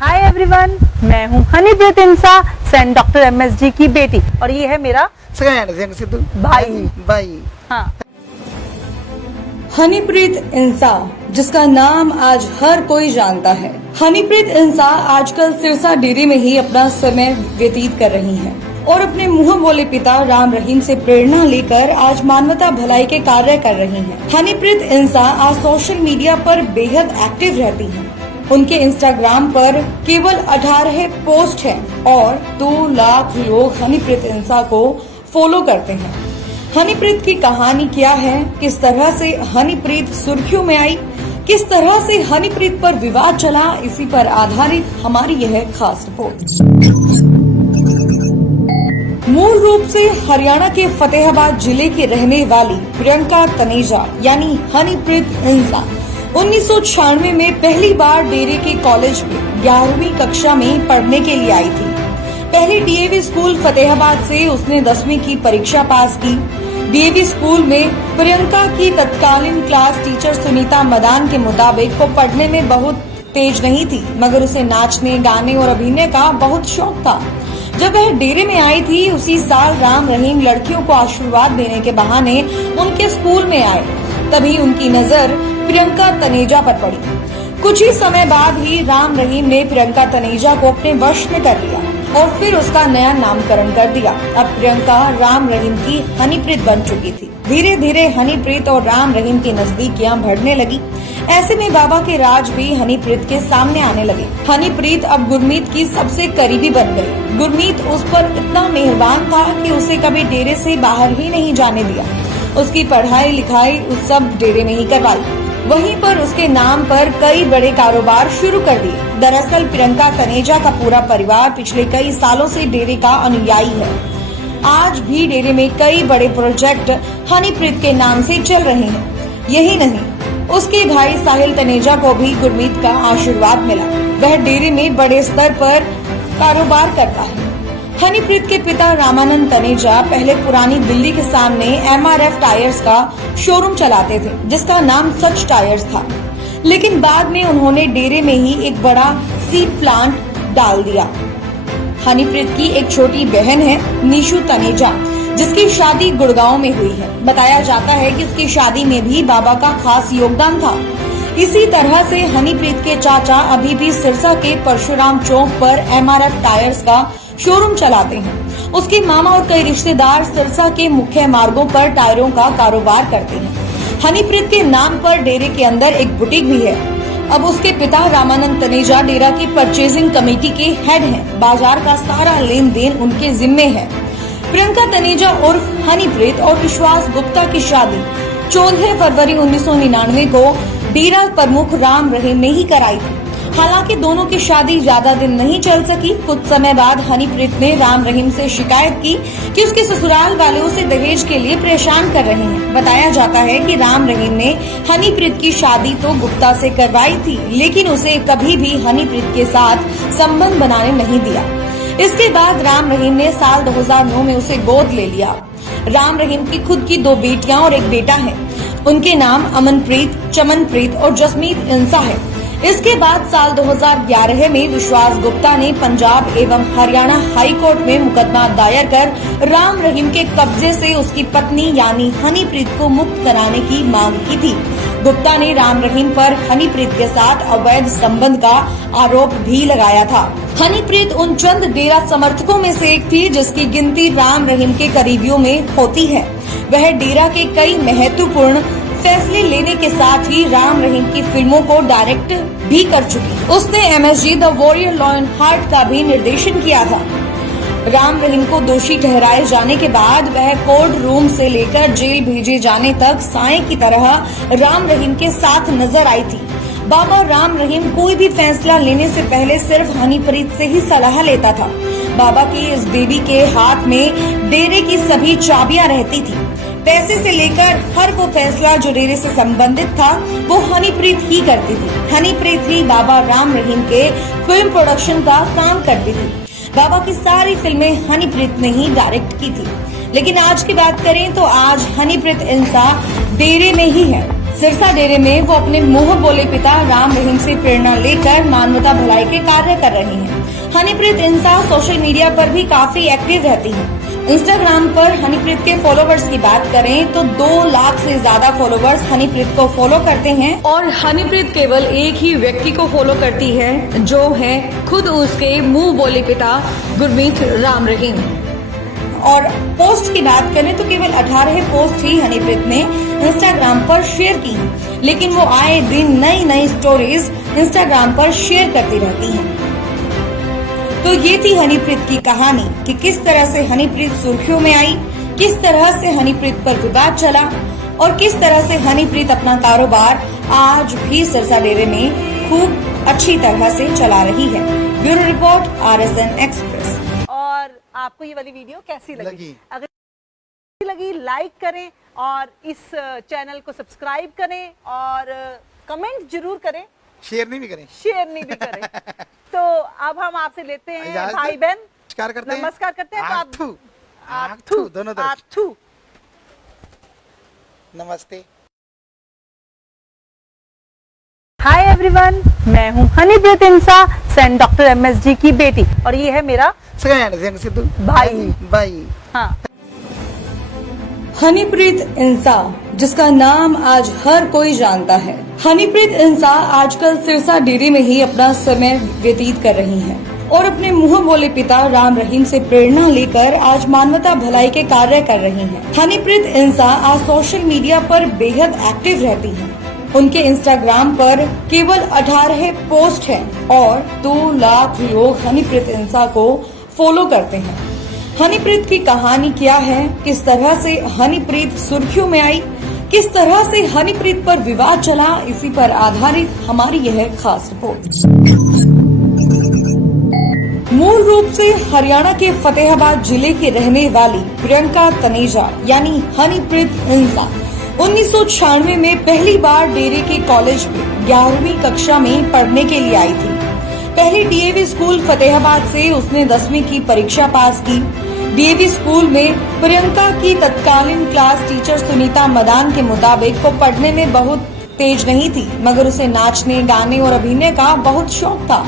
Hi everyone, मैं हूँ हनीप्रीत इंसा, Saint doctor MSG की बेटी, और ये है मेरा भाई। हाँ, हनीप्रीत इंसा, जिसका नाम आज हर कोई जानता है। हनीप्रीत इंसा आजकल सिरसा डेरे में ही अपना समय व्यतीत कर रही हैं और अपने मुंह बोले पिता राम रहीम से प्रेरणा लेकर आज मानवता भलाई के कार्य कर रही हैं। हनीप्रीत इंसा आज सोशल मीडिया पर बेहद एक्टिव रहती हैं। उनके इंस्टाग्राम पर केवल 18 पोस्ट हैं और 2 लाख लोग हनीप्रीत इंसा को फॉलो करते हैं। हनीप्रीत की कहानी क्या है, किस तरह से हनीप्रीत सुर्खियों में आई, किस तरह से हनीप्रीत पर विवाद चला, इसी पर आधारित हमारी यह खास रिपोर्ट। मूल रूप से हरियाणा के फतेहाबाद जिले की रहने वाली प्रियंका तनेजा यानी हनीप्रीत इंसा 1996 में पहली बार डेरे के कॉलेज में 11वीं कक्षा में पढ़ने के लिए आई थी। पहले डीएवी स्कूल फतेहाबाद से उसने 10वीं की परीक्षा पास की। डीएवी स्कूल में प्रियंका की तत्कालीन क्लास टीचर सुनीता मदान के मुताबिक वो पढ़ने में बहुत तेज नहीं थी, मगर उसे नाचने, गाने और अभिनय का बहुत शौक था। जब वह डेरे में आई थी, उसी साल राम रहीम लड़कियों को आशीर्वाद देने के बहाने उनके स्कूल में आए। तभी उनकी नजर प्रियंका तनेजा पर पड़ी। कुछ ही समय बाद ही राम रहीम ने प्रियंका तनेजा को अपने वश में कर लिया और फिर उसका नया नामकरण कर दिया। अब प्रियंका राम रहीम की हनीप्रीत बन चुकी थी। धीरे धीरे हनीप्रीत और राम रहीम की नजदीकियां बढ़ने लगी। ऐसे में बाबा के राज भी हनीप्रीत के सामने आने लगे। हनीप्रीत अब गुरमीत की सबसे करीबी बन गई। गुरमीत उस पर इतना मेहरबान था कि उसे कभी डेरे से बाहर ही नहीं जाने दिया। उसकी पढ़ाई लिखाई उस सब डेरे में ही करवाई। वहीं पर उसके नाम पर कई बड़े कारोबार शुरू कर दिए। दरअसल प्रियंका तनेजा का पूरा परिवार पिछले कई सालों से डेरे का अनुयायी है। आज भी डेरे में कई बड़े प्रोजेक्ट हनीप्रीत के नाम से चल रहे हैं। यही नहीं, उसके भाई साहिल तनेजा को भी गुरमीत का आशीर्वाद मिला। वह डेरे में बड़े स्तर पर कारोबार करता है। हनीप्रीत के पिता रामानंद तनेजा पहले पुरानी दिल्ली के सामने एमआरएफ टायर्स का शोरूम चलाते थे, जिसका नाम सच टायर्स था। लेकिन बाद में उन्होंने डेरे में ही एक बड़ा सीड प्लांट डाल दिया। हनीप्रीत की एक छोटी बहन है निशु तनेजा, जिसकी शादी गुड़गांव में हुई है। बताया जाता है कि उसकी शादी में भी बाबा का खास योगदान था। इसी तरह से हनीप्रीत के चाचा अभी भी सिरसा के परशुराम चौक पर एमआरएफ टायर्स का शोरूम चलाते हैं। उसके मामा और कई रिश्तेदार सिरसा के मुख्य मार्गों पर टायरों का कारोबार करते हैं। हनीप्रीत के नाम पर डेरे के अंदर एक बुटीक भी है। अब उसके पिता रामानंद तनेजा डेरा की परचेजिंग कमेटी के हेड हैं। बाजार का सारा लेन देन उनके जिम्मे है। प्रियंका तनेजा उर्फ हनीप्रीत और विश्वास गुप्ता की शादी 14 फरवरी 1999 को डेरा प्रमुख राम रहीम ने ही कराई थी। हालांकि दोनों की शादी ज्यादा दिन नहीं चल सकी। कुछ समय बाद हनीप्रीत ने राम रहीम से शिकायत की कि उसके ससुराल वाले उसे दहेज के लिए परेशान कर रहे हैं। बताया जाता है कि राम रहीम ने हनीप्रीत की शादी तो गुप्ता से करवाई थी, लेकिन उसे कभी भी हनीप्रीत के साथ संबंध बनाने नहीं दिया। इसके बाद राम रहीम ने साल 2009 में उसे गोद ले लिया। राम रहीम की खुद की 2 बेटियां और एक बेटा है। उनके नाम अमनप्रीत, चमनप्रीत और जसमीत इंसा है। इसके बाद साल 2011 में विश्वास गुप्ता ने पंजाब एवं हरियाणा हाई कोर्ट में मुकदमा दायर कर राम रहीम के कब्जे से उसकी पत्नी यानी हनीप्रीत को मुक्त कराने की मांग की थी। गुप्ता ने राम रहीम पर हनीप्रीत के साथ अवैध संबंध का आरोप भी लगाया था। हनीप्रीत उन चंद डेरा समर्थकों में से एक थी जिसकी गिनती राम रहीम के करीबियों में होती है। वह डेरा के कई महत्वपूर्ण फैसले लेने के साथ ही राम रहीम की फिल्मों को डायरेक्ट भी कर चुकी। उसने MSG the warrior lion heart का भी निर्देशन किया था। राम रहीम को दोषी ठहराए जाने के बाद वह कोर्ट रूम से लेकर जेल भेजे जाने तक साए की तरह राम रहीम के साथ नजर आई थी। बाबा राम रहीम कोई भी फैसला लेने से पहले सिर्फ हनीप्रीत से ही सलाह लेता था। बाबा की इस बेबी के हाथ में डेरे की सभी चाबियां रहती थी। पैसे से लेकर हर वो फैसला जो डेरे से संबंधित था वो हनीप्रीत ही करती थी। हनीप्रीत ही बाबा राम रहीम के फिल्म प्रोडक्शन का काम करती थी। बाबा की सारी फिल्में हनीप्रीत ने ही डायरेक्ट की थी। लेकिन आज की बात करें तो आज हनीप्रीत इंसा डेरे में ही है। सिरसा डेरे में वो अपने मुंह बोले पिता राम रहीम से प्रेरणा लेकर मानवता भलाई के कार्य कर रही हैं। हनीप्रीत इंसान सोशल मीडिया पर भी काफी एक्टिव रहती हैं। इंस्टाग्राम पर हनीप्रीत के फॉलोवर्स की बात करें तो 2 लाख से ज्यादा फॉलोवर्स हनीप्रीत को फॉलो करते हैं और हनीप्रीत केवल एक ही व्यक्ति को फॉलो करती है, जो है खुद उसके मुंह बोले पिता गुरमीत राम रहीम। और पोस्ट की बात करें तो केवल 18 पोस्ट ही हनीप्रीत ने इंस्टाग्राम पर शेयर की हैं, लेकिन वो आए दिन नई नई स्टोरीज इंस्टाग्राम पर शेयर करती रहती हैं। तो ये थी हनीप्रीत की कहानी कि किस तरह से हनीप्रीत सुर्खियों में आई, किस तरह से हनीप्रीत पर विवाद चला और किस तरह से हनीप्रीत अपना कारोबार आज भी सिरसा डेरे में खूब अच्छी तरह से चला रही है। Bureau report RSN express. और आपको ये वाली वीडियो कैसी लगी? अगर अच्छी लगी लाइक करें और इस चैनल को सब्सक्राइब करें और कमेंट जरूर करें, शेयर नहीं भी करें। तो अब हम आपसे लेते हैं भाई बहन, नमस्कार करते हैं। आथू दोनों तरफ आथू नमस्ते। हाय एवरीवन, मैं हूँ हनीप्रीत इंसा, सेंट डॉक्टर MSG की बेटी, और ये है मेरा सिद्धू भाई। हाँ, हनीप्रीत इंसा, जिसका नाम आज हर कोई जानता है। हनीप्रीत इंसा आजकल सिरसा डेरे में ही अपना समय व्यतीत कर रही हैं और अपने मुंह बोले पिता राम रहीम से प्रेरणा लेकर आज मानवता भलाई के कार्य कर रही हैं। हनीप्रीत इंसा आज सोशल मीडिया पर बेहद एक्टिव रहती हैं। उनके इंस्टाग्राम पर केवल 18 पोस्ट हैं और 2 लाख लोग हनीप्रीत इंसा को फॉलो करते हैं। हनीप्रीत की कहानी क्या है, किस तरह से हनीप्रीत सुर्खियों में आई, किस तरह से हनीप्रीत पर विवाद चला, इसी पर आधारित हमारी यह खास रिपोर्ट। मूल रूप से हरियाणा के फतेहाबाद जिले की रहने वाली प्रियंका तनेजा यानी हनीप्रीत इंसा 1996 में पहली बार डेरे के कॉलेज में 11वीं कक्षा में पढ़ने के लिए आई थी। पहले DAV स्कूल फतेहाबाद से उसने 10वीं की परीक्षा पास की। DAV स्कूल में प्रियंका की तत्कालीन क्लास टीचर सुनीता मदान के मुताबिक वो पढ़ने में बहुत तेज नहीं थी, मगर उसे नाचने, गाने और अभिनय का बहुत शौक था।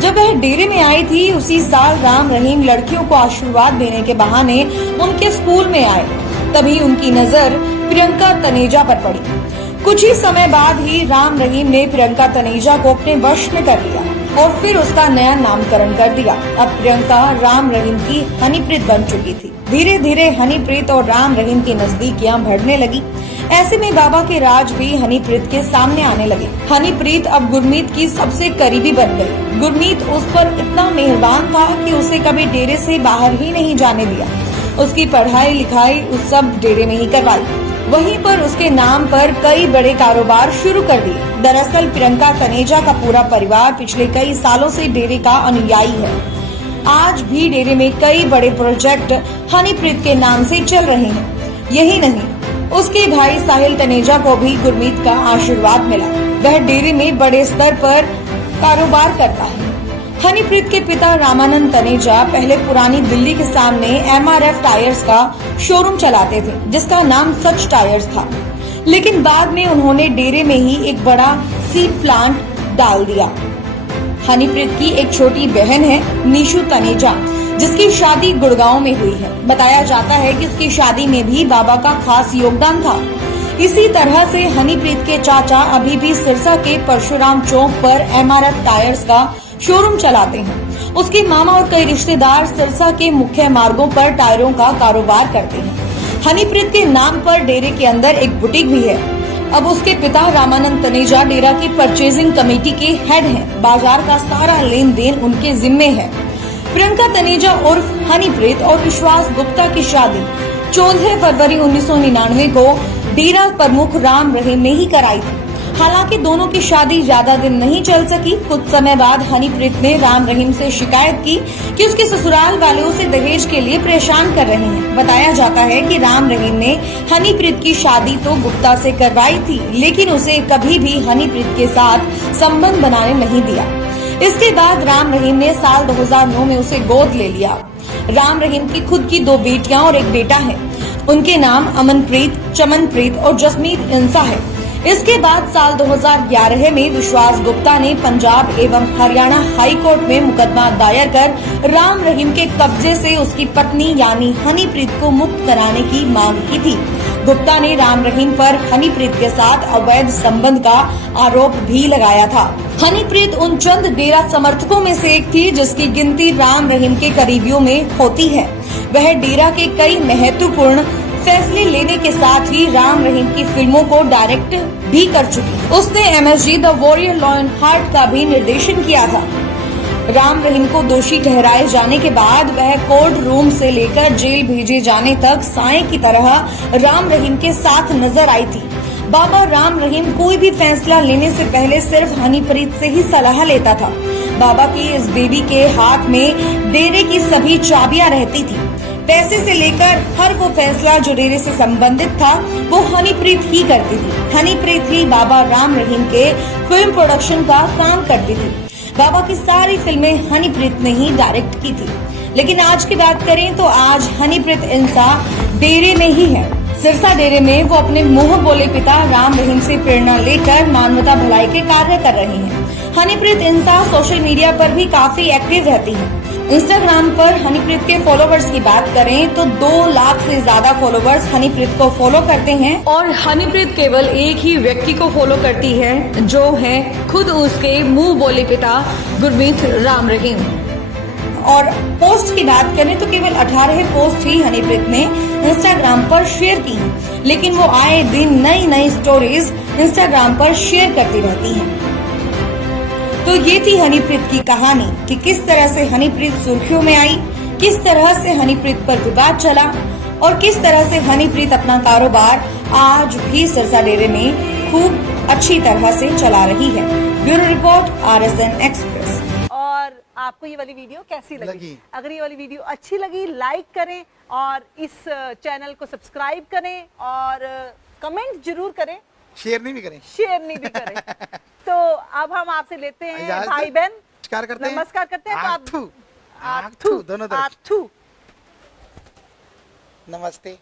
जब वह डेरे में आई थी उसी साल राम रहीम लड़कियों को आशीर्वाद देने के बहाने उनके स्कूल में आए। तभी उनकी नजर प्रियंका तनेजा पर पड़ी। कुछ ही समय बाद ही राम रहीम ने प्रियंका तनेजा को अपने वश में कर लिया और फिर उसका नया नामकरण कर दिया। अब प्रियंका राम रहीम की हनीप्रीत बन चुकी थी। धीरे धीरे हनीप्रीत और राम रहीम की नजदीकियां बढ़ने लगी। ऐसे में बाबा के राज भी हनीप्रीत के सामने आने लगे। हनीप्रीत अब गुरमीत की सबसे करीबी बन गई। गुरमीत उस पर इतना मेहरबान था कि उसे कभी डेरे से बाहर ही नहीं जाने दिया। उसकी पढ़ाई लिखाई उस सब डेरे में ही करवाई। वहीं पर उसके नाम पर कई बड़े कारोबार शुरू कर दिए। दरअसल प्रियंका तनेजा का पूरा परिवार पिछले कई सालों से डेरे का अनुयायी है। आज भी डेरे में कई बड़े प्रोजेक्ट हनीप्रीत के नाम से चल रहे हैं। यही नहीं, उसके भाई साहिल तनेजा को भी गुरमीत का आशीर्वाद मिला। वह डेरे में बड़े स्तर पर कारोबार करता है। हनीप्रीत के पिता रामानंद तनेजा पहले पुरानी दिल्ली के सामने MRF टायर्स का शोरूम चलाते थे, जिसका नाम सच टायर्स था। लेकिन बाद में उन्होंने डेरे में ही एक बड़ा सीड प्लांट डाल दिया। हनीप्रीत की एक छोटी बहन है निशु तनेजा, जिसकी शादी गुड़गांव में हुई है। बताया जाता है कि उसकी शादी में भी बाबा का खास योगदान था। इसी तरह से हनीप्रीत के चाचा अभी भी सिरसा के परशुराम चौक पर MRF टायर्स का शोरूम चलाते हैं। उसके मामा और कई रिश्तेदार सिरसा के मुख्य मार्गों पर टायरों का कारोबार करते हैं। हनीप्रीत के नाम पर डेरे के अंदर एक बुटीक भी है। अब उसके पिता रामानंद तनेजा डेरा की परचेजिंग कमेटी के हेड हैं। बाजार का सारा लेन देन उनके जिम्मे है। प्रियंका तनेजा उर्फ हनीप्रीत और विश्वास गुप्ता की शादी 14 फरवरी 1999 को डेरा प्रमुख राम रहीम ने ही कराई थी। हालांकि दोनों की शादी ज्यादा दिन नहीं चल सकी। कुछ समय बाद हनीप्रीत ने राम रहीम से शिकायत की कि उसके ससुराल वाले उसे दहेज के लिए परेशान कर रहे हैं। बताया जाता है कि राम रहीम ने हनीप्रीत की शादी तो गुप्ता से करवाई थी, लेकिन उसे कभी भी हनीप्रीत के साथ संबंध बनाने नहीं दिया। इसके बाद राम रहीम ने साल 2009 में उसे गोद ले लिया। राम रहीम की खुद की 2 बेटियां और एक बेटा है। उनके नाम अमनप्रीत, चमनप्रीत और जसमीत इंसा है। इसके बाद साल 2011 में विश्वास गुप्ता ने पंजाब एवं हरियाणा हाई कोर्ट में मुकदमा दायर कर राम रहीम के कब्जे से उसकी पत्नी यानी हनीप्रीत को मुक्त कराने की मांग की थी। गुप्ता ने राम रहीम पर हनीप्रीत के साथ अवैध संबंध का आरोप भी लगाया था। हनीप्रीत उन चंद डेरा समर्थकों में से एक थी जिसकी गिनती राम रहीम के करीबियों में होती है। वह डेरा के कई महत्वपूर्ण फैसले लेने के साथ ही राम रहीम की फिल्मों को डायरेक्ट भी कर चुकी। उसने MSG the warrior lion heart का भी निर्देशन किया था। राम रहीम को दोषी ठहराए जाने के बाद वह कोर्ट रूम से लेकर जेल भेजे जाने तक साए की तरह राम रहीम के साथ नजर आई थी। बाबा राम रहीम कोई भी फैसला लेने से पहले सिर्फ हनीप्रीत से ही सलाह लेता था। बाबा की इस बेबी के हाथ में डेरे की सभी चाबियां रहती थी। पैसे से लेकर हर वो फैसला जो डेरे से संबंधित था वो हनीप्रीत ही करती थी। हनीप्रीत ही बाबा राम रहीम के फिल्म प्रोडक्शन का काम करती थी। बाबा की सारी फिल्में हनीप्रीत ने ही डायरेक्ट की थी। लेकिन आज की बात करें तो आज हनीप्रीत इंसा डेरे में ही है। सिरसा डेरे में वो अपने मुंह बोले पिता राम रहीम से प्रेरणा लेकर मानवता भलाई के कार्य कर रही हैं। हनीप्रीत इंसा सोशल मीडिया पर भी काफी एक्टिव रहती है। इंस्टाग्राम पर हनीप्रीत के फॉलोवर्स की बात करें तो 2 लाख से ज्यादा फॉलोवर्स हनीप्रीत को फॉलो करते हैं और हनीप्रीत केवल एक ही व्यक्ति को फॉलो करती है जो है खुद उसके मुंह बोले पिता गुरमीत राम रहीम। और पोस्ट की बात करें तो केवल 18 पोस्ट ही हनीप्रीत ने इंस्टाग्राम पर शेयर की हैं, लेकिन वो आए दिन नई नई स्टोरीज इंस्टाग्राम पर शेयर करती रहती हैं। तो ये थी हनीप्रीत की कहानी कि किस तरह से हनीप्रीत सुर्खियों में आई, किस तरह से हनीप्रीत पर विवाद चला और किस तरह से हनीप्रीत अपना कारोबार आज भी सिरसा डेरे में खूब अच्छी तरह से चला रही है। Bureau report RSN express. और आपको ये वाली वीडियो कैसी लगी? अगर ये वाली वीडियो अच्छी लगी लाइक करें और इस चैनल को सब्सक्राइब करें और कमेंट जरूर करें। शेयर नहीं भी करें। तो अब हम आपसे लेते हैं भाई बहन नमस्कार करते हैं। आग थू दोनों तरफ। आग थू। नमस्ते।